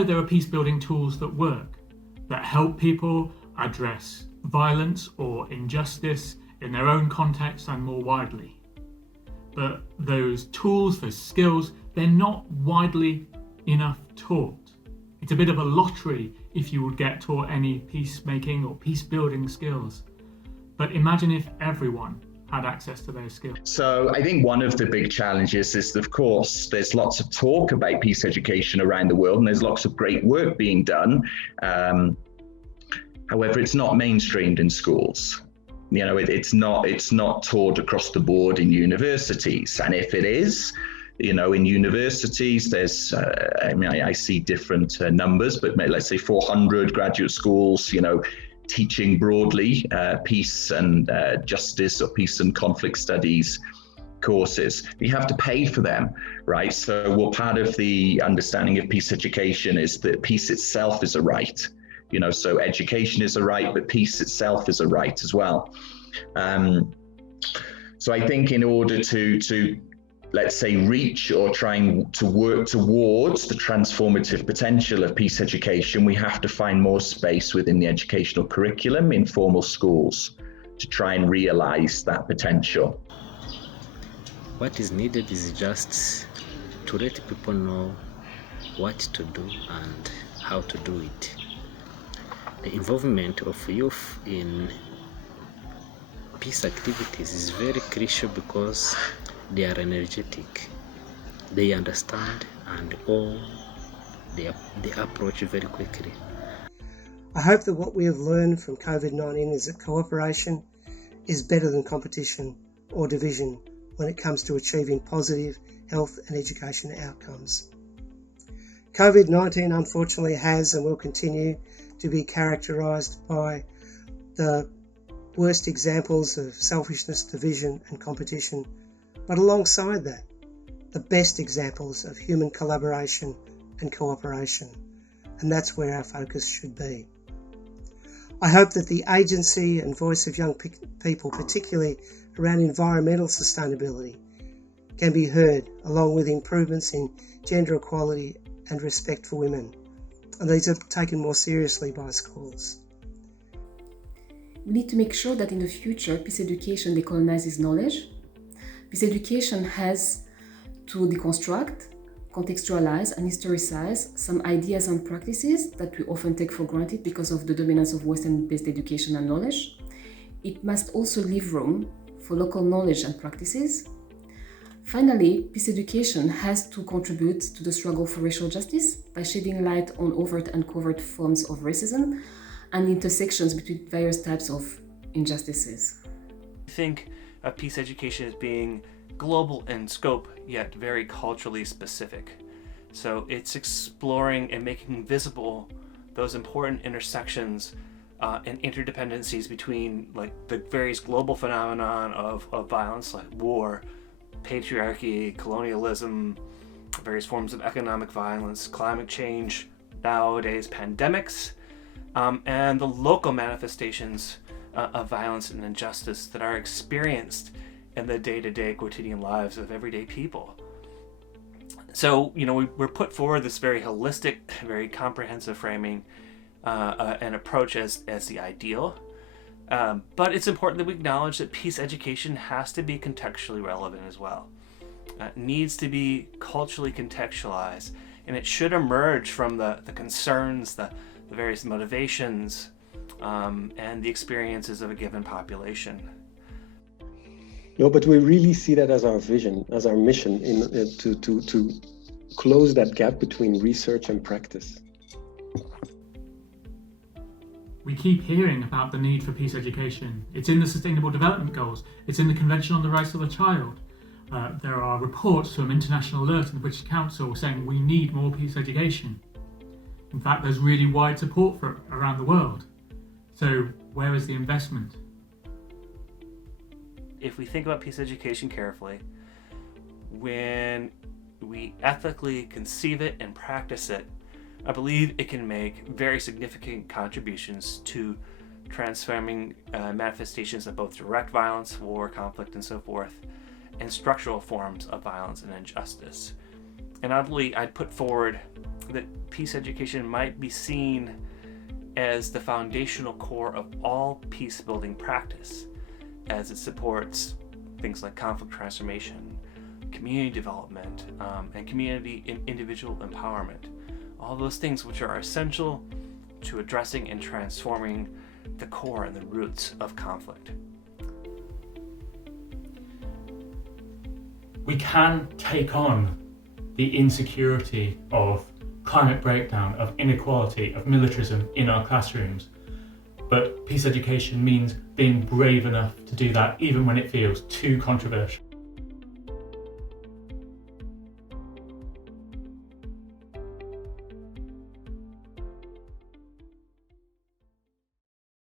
know there are peace-building tools that work, that help people address violence or injustice in their own context and more widely. But those tools, those skills, they're not widely enough taught. It's a bit of a lottery if you would get taught any peacemaking or peace-building skills. But imagine if everyone had access to those skills. So I think one of the big challenges is, of course, there's lots of talk about peace education around the world, and there's lots of great work being done. However, it's not mainstreamed in schools. You know, it's not taught across the board in universities. And if it is, you know, in universities, there's, I see different numbers, but let's say 400 graduate schools, you know, teaching broadly peace and justice or peace and conflict studies courses. You have to pay for them, right? So well, part of the understanding of peace education is that peace itself is a right. You know, so education is a right, but peace itself is a right as well. So I think in order to let's say reach or trying to work towards the transformative potential of peace education, we have to find more space within the educational curriculum in formal schools to try and realize that potential. What is needed is just to let people know what to do and how to do it. The involvement of youth in peace activities is very crucial because they are energetic, they understand, and they approach very quickly. I hope that what we have learned from COVID-19 is that cooperation is better than competition or division when it comes to achieving positive health and education outcomes. COVID-19 unfortunately has and will continue to be characterised by the worst examples of selfishness, division and competition, but alongside that, the best examples of human collaboration and cooperation, and that's where our focus should be. I hope that the agency and voice of young people, particularly around environmental sustainability, can be heard, along with improvements in gender equality and respect for women, and these are taken more seriously by schools. We need to make sure that in the future, peace education decolonizes knowledge. Peace education has to deconstruct, contextualize and historicize some ideas and practices that we often take for granted because of the dominance of Western-based education and knowledge. It must also leave room for local knowledge and practices. Finally, peace education has to contribute to the struggle for racial justice by shedding light on overt and covert forms of racism and intersections between various types of injustices. I think of peace education as being global in scope, yet very culturally specific. So it's exploring and making visible those important intersections and interdependencies between like the various global phenomenon of violence like war, patriarchy, colonialism, various forms of economic violence, climate change, nowadays pandemics, and the local manifestations of violence and injustice that are experienced in the day-to-day quotidian lives of everyday people. So, you know, we're put forward this very holistic, very comprehensive framing and approach as the ideal. But it's important that we acknowledge that peace education has to be contextually relevant as well. It needs to be culturally contextualized, and it should emerge from the concerns, the various motivations, and the experiences of a given population. No, but we really see that as our vision, as our mission, to close that gap between research and practice. We keep hearing about the need for peace education. It's in the Sustainable Development Goals. It's in the Convention on the Rights of the Child. There are reports from International Alert and the British Council saying we need more peace education. In fact, there's really wide support for it around the world. So where is the investment? If we think about peace education carefully, when we ethically conceive it and practice it, I believe it can make very significant contributions to transforming manifestations of both direct violence, war, conflict, and so forth, and structural forms of violence and injustice. And oddly, I'd put forward that peace education might be seen as the foundational core of all peace-building practice, as it supports things like conflict transformation, community development, and community and individual empowerment. All those things which are essential to addressing and transforming the core and the roots of conflict. We can take on the insecurity of climate breakdown, of inequality, of militarism in our classrooms. But peace education means being brave enough to do that even when it feels too controversial.